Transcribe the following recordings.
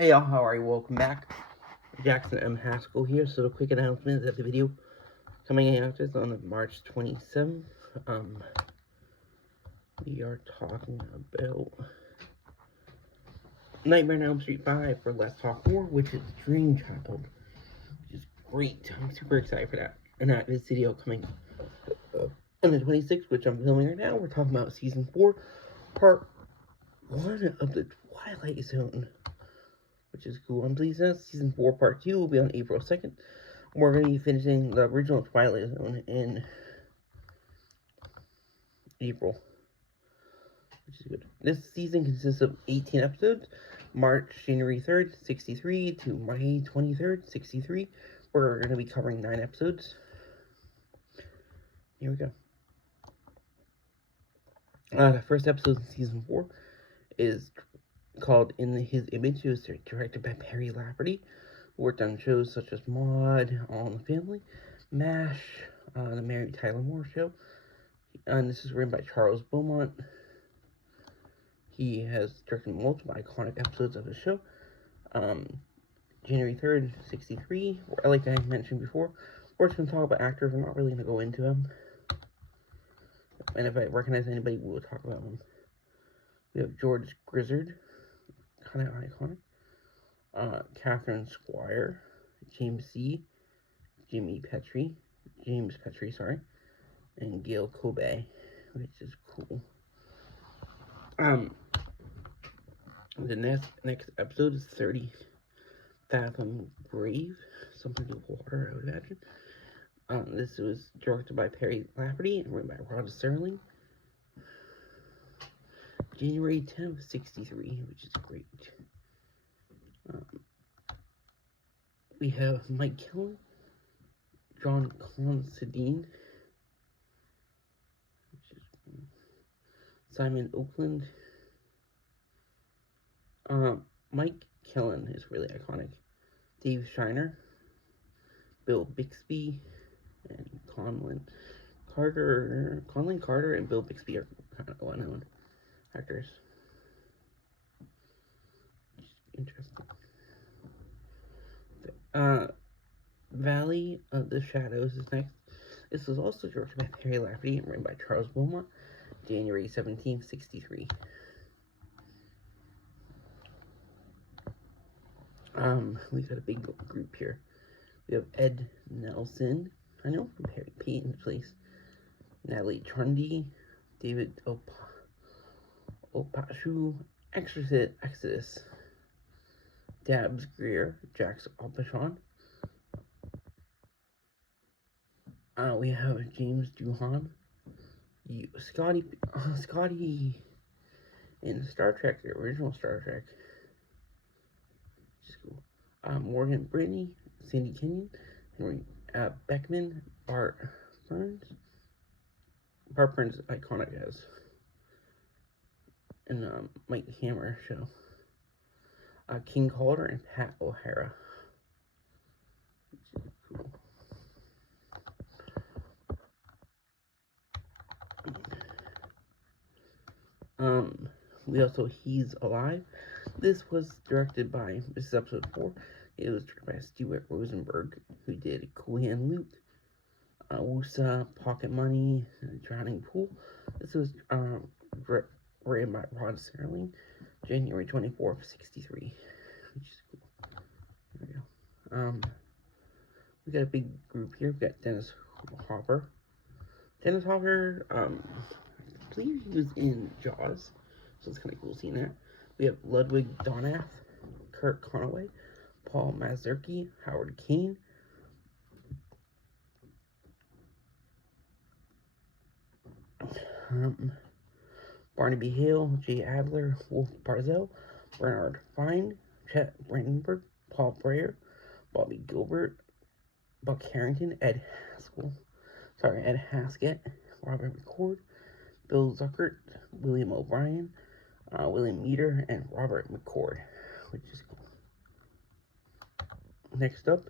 Hey y'all, how are you? Welcome back. Jackson M. Haskell here. So the quick announcement is that the video coming out is on March 27th. We are talking about Nightmare on Elm Street 5 for Let's Talk More, which is Dream Child, which is great. I'm super excited for that. And this video coming on the 26th, which I'm filming right now. We're talking about Season 4, Part 1 of the Twilight Zone, which is cool. I'm pleased that Season 4 Part 2 will be on April 2nd. We're going to be finishing the original Twilight Zone in April, which is good. This season consists of 18 episodes, March January 3rd, 63 to May 23rd, 63. We're going to be covering 9 episodes. Here we go. The first episode of Season 4 is called In His Image. It was directed by Perry Lafferty, who worked on shows such as Maude, All in the Family, MASH, The Mary Tyler Moore Show, and this is written by Charles Beaumont. He has directed multiple iconic episodes of the show. January 3rd, 63. Like I mentioned before, we're just going to talk about actors. We're not really going to go into them. And if I recognize anybody, we'll talk about them. We have George Grizzard, kind of iconic. Catherine Squire, James Petrie, and Gail Kobe, which is cool. The next episode is 30 Fathom Grave, something to do with water, I would imagine. This was directed by Perry Lafferty and written by Rod Serling. January 10th, 63, which is great. We have Mike Killen, John Considine, Simon Oakland. Mike Killen is really iconic. Dave Shiner, Bill Bixby, and Conlon Carter and Bill Bixby are kind of well-known actors. Interesting. Valley of the Shadows is next. This was also directed by Perry Lafferty and written by Charles Beaumont, January 17th, 63. We've got a big group here. We have Ed Nelson, I know from Perry Peyton's Place, Natalie Trundy, David Opashu, Exodus, Dabs Greer, Jax Opachon. We have James Doohan, Scotty in Star Trek, the original Star Trek, which is cool. Morgan Brittany, Sandy Kenyon, Henry Beckman, Bart Burns, iconic as in Mike Hammer show. King Calder and Pat O'Hara. We also He's Alive. This was directed by, this is episode 4. It was directed by Stuart Rosenberg, who did Cool Hand Luke, Wusa, Pocket Money, Drowning Pool. This was written by Rod Serling, January 24th, 63, which is cool. There we go. We got a big group here. We got Dennis Hopper. I believe he was in Jaws, so it's kind of cool seeing that. We have Ludwig Donath, Kurt Conaway, Paul Mazurki, Howard Kane, Barnaby Hale, Jay Adler, Wolf Barzell, Bernard Fine, Chet Brandenburg, Paul Breyer, Bobby Gilbert, Buck Harrington, Ed Haskett, Robert McCord, Bill Zuckert, William O'Brien, William Meter, and Robert McCord, which is cool. Next up,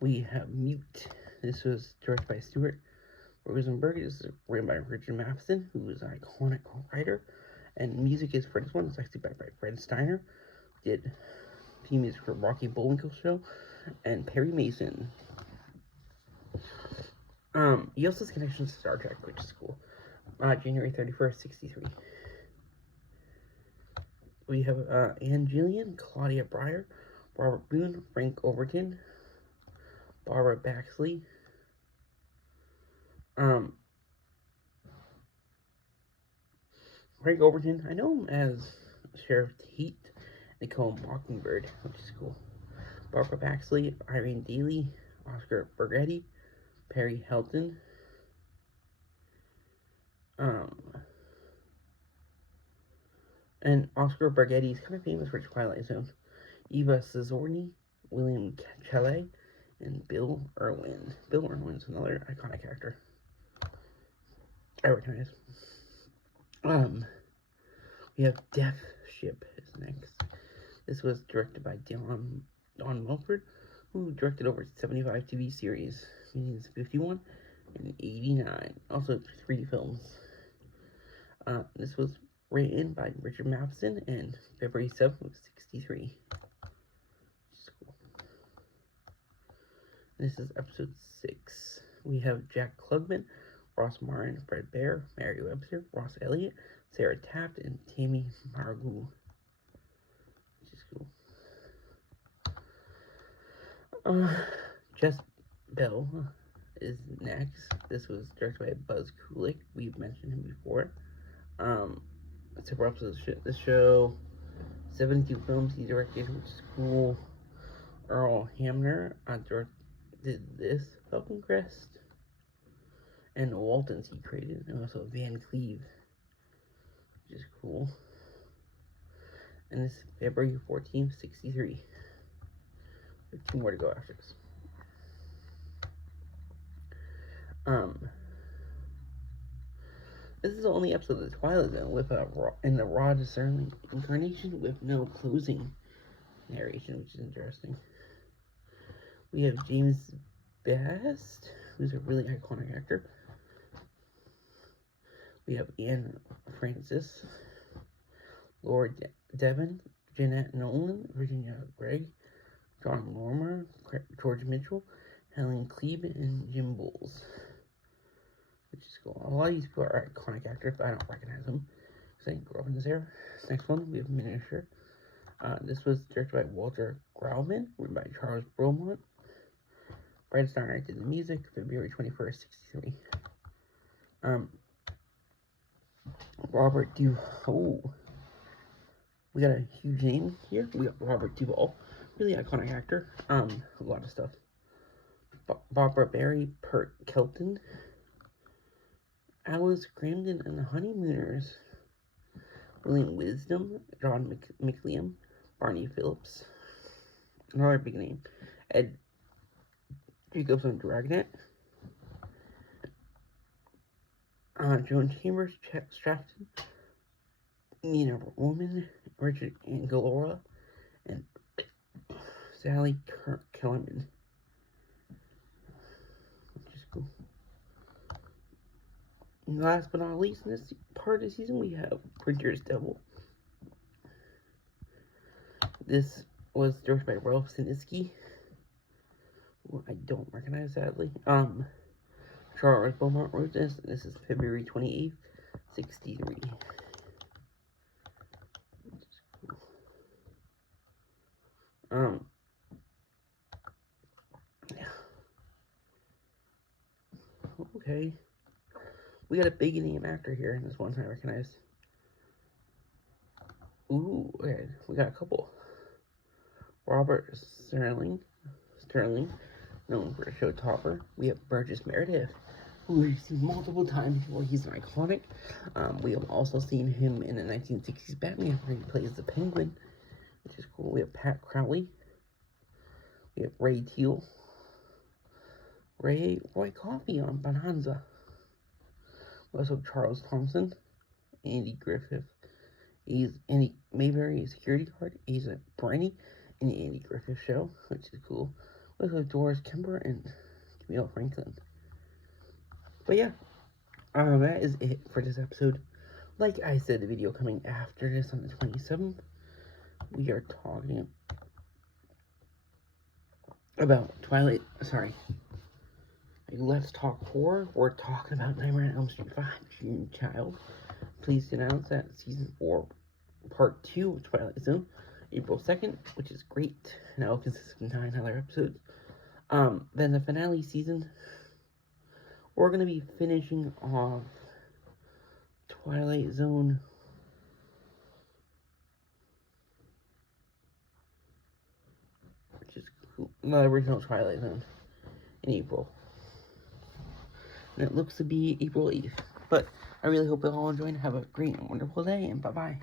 we have Mute. This was directed by Stuart Rosenberg. This is written by Richard Matheson, who is an iconic writer, and music is for this one. It's actually by Fred Steiner. did theme music for Rocky Bullwinkle Show and Perry Mason. He also has connections to Star Trek, which is cool. January 31st, 63. We have Ann Gillian, Claudia Breyer, Robert Boone, Frank Overton, Barbara Baxley, Frank Overton, I know him as Sheriff Tate, they call him Mockingbird, which is cool. Barbara Baxley, Irene Daly, Oscar Burgetti, Perry Helton, and Oscar Burgetti is kind of famous for Twilight Zone. Eva Szorny, William Chalet, and Bill Irwin. Bill Irwin's another iconic actor I recognize. We have Death Ship is next. This was directed by Don Mulford, who directed over 75 TV series, meaning 51 and 89. Also 3 films. This was written by Richard Matheson and February 7th, 63. Cool. This is episode 6. We have Jack Klugman, Ross Martin, Fred Bear, Mary Webster, Ross Elliott, Sarah Taft, and Tammy Margou, which is cool. Jess Bell is next. This was directed by Buzz Kulik. We've mentioned him before. Several episodes of the show, 72 films he directed, which is cool. Earl Hamner directed this, Falcon Crest, and the Waltons he created, and also Van Cleve, which is cool. And this is February 14th, 63. We have 2 more to go after this. This is the only episode of the Twilight Zone with in the Rod Serling incarnation with no closing narration, which is interesting. We have James Best, who's a really iconic actor. We have Anne Francis, Laura Devon, Jeanette Nolan, Virginia Gregg, John Lormer, George Mitchell, Helen Klebe, and Jim Bowles, which is cool. A lot of these people are iconic actors, but I don't recognize them because I didn't grow up in this era. Next one, we have Miniature. This was directed by Walter Grauman, written by Charles Beaumont. Fred Steiner did the music, February 21st, 63. Robert Duvall. We got a huge name here. We got Robert Duvall, really iconic actor. A lot of stuff. Barbara Barry, Pert Kelton, Alice Cramden and the Honeymooners, William Wisdom, John McLean, Barney Phillips, another big name, Ed Jacobs on Dragnet, Joan Chambers, Chet Stratton, Nina Woman, Richard Angelora, and Sally Kellerman, which is cool. And last but not least, in this part of the season, we have Printer's Devil. This was directed by Ralph Sinisky, who I don't recognize, sadly. Charles Beaumont wrote this. This is February 28th, 63. Okay. We got a big name actor here in this one I recognize. Ooh, okay. We got a couple. Robert Sterling, known for the show Topper. We have Burgess Meredith, who we've seen multiple times before. He's an iconic. We have also seen him in the 1960s Batman, where he plays the Penguin, which is cool. We have Pat Crowley. We have Ray Teal. Roy Coffey on Bonanza. We also have Charles Thompson, Andy Griffith. He's Andy Mayberry, security guard. He's a Brenny in the Andy Griffith Show, which is cool. We also have Doris Kemper and Camille Franklin. But yeah, that is it for this episode. Like I said, the video coming after this on the 27th we are talking about Twilight. Sorry. Let's talk horror. We're talking about Nightmare on Elm Street 5, June Child. Pleased to announce that season 4, part 2 of Twilight Zone, April 2nd, which is great. Now it consists of 9 other episodes. Then the finale season, we're going to be finishing off Twilight Zone. Which is cool. The original Twilight Zone in April. And it looks to be April 8th. But I really hope you all enjoy and have a great and wonderful day, and bye-bye.